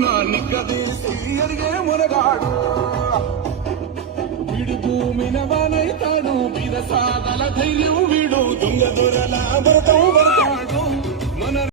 ఎదురున్నా నిగ్గదీసి ఎరిగే మునగాడు వీడు భూమిన వానైతాడు వీర సాగల ధైర్యం వీడు దొంగ దొరల భరతం పడతాడు